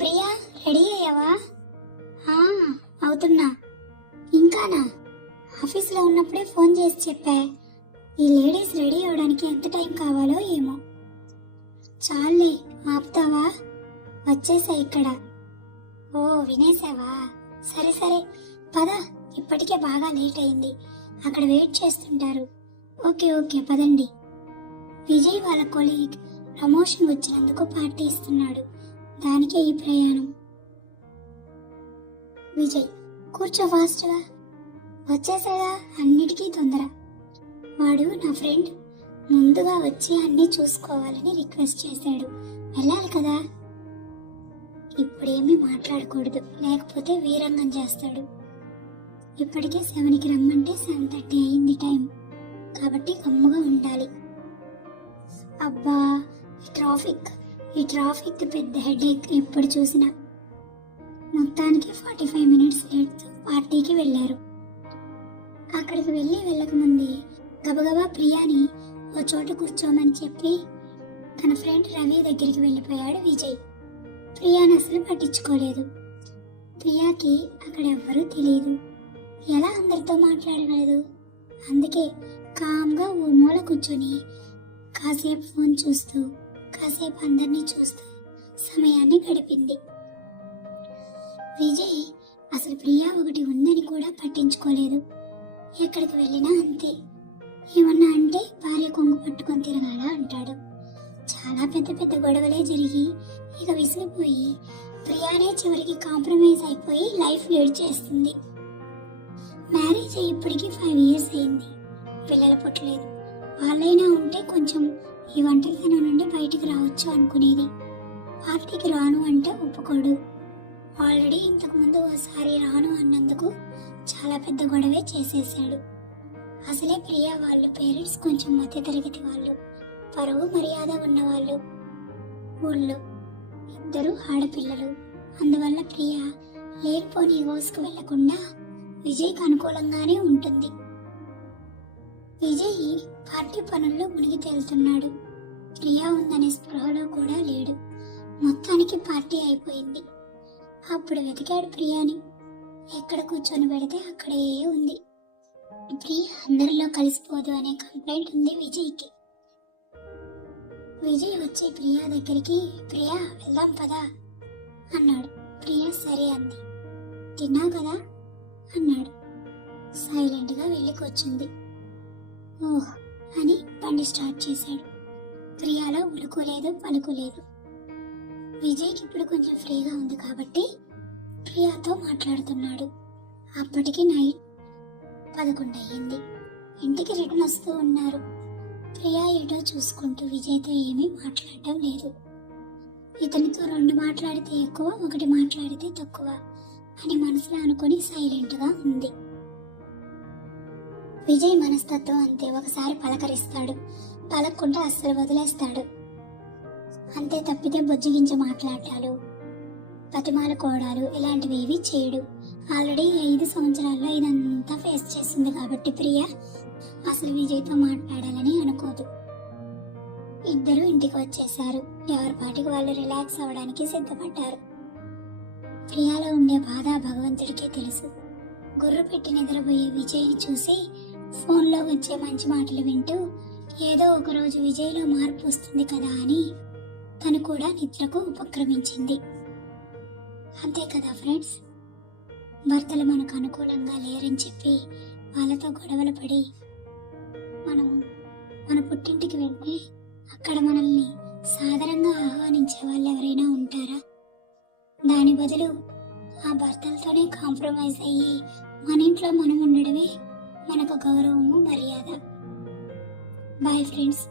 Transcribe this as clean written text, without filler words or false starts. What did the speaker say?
Priya, ready అయ్యావా? అవుతున్నా. ఇంకానా? ఆఫీస్లో ఉన్నప్పుడే ఫోన్ చేసి చెప్పా. ఈ లేడీస్ రెడీ అవడానికి ఎంత టైం కావాలో ఏమో. చాలే, ఆపుతావా? వచ్చేసా ఇక్కడ. ఓ, వినేసావా? సరే సరే, పద. ఇప్పటికే బాగా లేట్ అయింది, అక్కడ వెయిట్ చేస్తుంటారు. ఓకే ఓకే, పదండి. విజయ్ వాళ్ళ కొలీగ్ ప్రమోషన్ వచ్చినందుకు పార్టీ ఇస్తున్నాడు, దానికే ఈ ప్రయాణం. విజయ్, కూర్చో ఫాస్ట్గా. వచ్చేసాగా, అన్నిటికీ తొందర. వాడు నా ఫ్రెండ్, ముందుగా వచ్చి అన్నీ చూసుకోవాలని రిక్వెస్ట్ చేశాడు. వెళ్ళాలి కదా. ఇప్పుడేమీ మాట్లాడకూడదు, లేకపోతే వీరంగం చేస్తాడు. ఇప్పటికే 7కి రమ్మంటే 7:30 అయింది టైం, కాబట్టి గమ్ముగా ఉండాలి. అబ్బా, ఈ ట్రాఫిక్ పెద్ద హెడేక్ ఎప్పుడు చూసినా. మొత్తానికి 45 మినిట్స్ లేట్ పార్టీకి వెళ్ళారు. అక్కడికి వెళ్ళకముందే గబగబా ప్రియాని ఓ చోట కూర్చోమని చెప్పి తన ఫ్రెండ్ రవి దగ్గరికి వెళ్ళిపోయాడు విజయ్. ప్రియాని అసలు పట్టించుకోలేదు. ప్రియాకి అక్కడ ఎవ్వరూ తెలియదు, ఎలా అందరితో మాట్లాడగలదు. అందుకే కామ్గా ఓ మూల కూర్చొని కాసేపు ఫోన్ చూస్తూ, కాసేపు అందరినీ చూస్తూ సమయాన్ని గడిపింది. విజయ్ అసలు ప్రియా ఒకటి ఉందని కూడా పట్టించుకోలేదు. ఎక్కడికి వెళ్ళినా అంతే. ఏమన్నా అంటే భార్య కొంగు పట్టుకొని తిరగాల అంటాడు. చాలా పెద్ద పెద్ద గొడవలే జరిగి ఇక విసిగిపోయి ప్రియానే చివరికి కాంప్రమైజ్ అయిపోయి లైఫ్ లీడ్ చేస్తుంది. మ్యారేజ్ ఇప్పటికీ 5 ఇయర్స్ అయింది, పిల్లలు పుట్టలేదు. వాళ్ళైనా ఉంటే కొంచెం ఈ ఒంటరితనం నుండి బయటికి రావచ్చు అనుకునేది. పార్టీకి రాను అంటే ఒప్పుకోడు. ఆల్రెడీ ఇంతకుముందు ఓసారి రాను అన్నందుకు చాలా పెద్ద గొడవే చేసేసాడు. అసలే ప్రియా వాళ్ళ పేరెంట్స్ కొంచెం మధ్య తరగతి వాళ్ళు, పరువు మర్యాద ఉన్నవాళ్ళు ఊళ్ళో. ఇద్దరు ఆడపిల్లలు. అందువల్ల ప్రియా లేకపోని ఈగోస్కు వెళ్లకుండా విజయ్కి అనుకూలంగానే ఉంటుంది. విజయ్ పార్టీ పనుల్లో మునిగి తేలుతున్నాడు. ప్రియా ఉందనే స్పృహలో కూడా లేడు. మొత్తానికి పార్టీ అయిపోయింది. అప్పుడు వెతికాడు ప్రియాని. ఎక్కడ కూర్చొని పెడితే అక్కడే ఉంది. ప్రియ అందరిలో కలిసిపోదు అనే కంప్లైంట్ ఉంది విజయ్కి. విజయ్ వచ్చి ప్రియా దగ్గరికి, ప్రియా వెళ్దాం పదా అన్నాడు. ప్రియా సరే అంది. తిన్నావు కదా అన్నాడు. సైలెంట్ గా వెళ్ళి కూర్చుంది. ఓహ్ అని బండి స్టార్ట్ చేశాడు. ప్రియాలో ఉలుకోలేదు పలుకోలేదు. విజయ్కి ఇప్పుడు కొంచెం ఫ్రీగా ఉంది కాబట్టి ప్రియాతో మాట్లాడుతున్నాడు. అప్పటికి నైట్ 11 అయ్యింది. ఇంటికి రిటర్న్ వస్తూ ఉన్నారు. ప్రియా ఏటో చూసుకుంటూ విజయ్తో ఏమీ మాట్లాడటం లేదు. ఇతనితో 2 మాట్లాడితే ఎక్కువ, 1 మాట్లాడితే తక్కువ అని మనసులో అనుకుని సైలెంట్ గా ఉంది. విజయ్ మనస్తత్వం అంతే. ఒకసారి పలకరిస్తాడు, పలక్కుంటే అస్సలు వదిలేస్తాడు. అంతే తప్పితే బొజ్జిగించి మాట్లాడాలు, బతిమాలుకోవడాలు ఇలాంటివి ఏవి చేయడు. ఆల్రెడీ 5 సంవత్సరాల్లో ఇదంతా ఫేస్ చేసింది కాబట్టి ప్రియ అసలు విజయ్తో మాట్లాడాలని అనుకోదు. ఇద్దరు ఇంటికి వచ్చేశారు. ఎవరి పాటికి వాళ్ళు రిలాక్స్ అవ్వడానికి సిద్ధపడ్డారు. ప్రియాలో ఉండే బాధ భగవంతుడికే తెలుసు. గుర్రు పెట్టి నిద్రపోయే విజయ్ని చూసి ఫోన్లో వచ్చే మంచి మాటలు వింటూ ఏదో ఒక రోజు విజయ్లో మార్పు వస్తుంది కదా అని తను కూడా నిద్రకు ఉపక్రమించింది. అంతే కదా ఫ్రెండ్స్, భర్తలు మనకు అనుకూలంగా లేరని చెప్పి వాళ్ళతో గొడవలు పడి మనం మన పుట్టింటికి వెళ్తే అక్కడ మనల్ని సాధారణంగా ఆహ్వానించే వాళ్ళు ఎవరైనా ఉంటారా? దాని బదులు ఆ భర్తలతోనే కాంప్రమైజ్ అయ్యి మన ఇంట్లో మనం ఉండడమే మనకు గౌరవము, మర్యాద. Bye friends.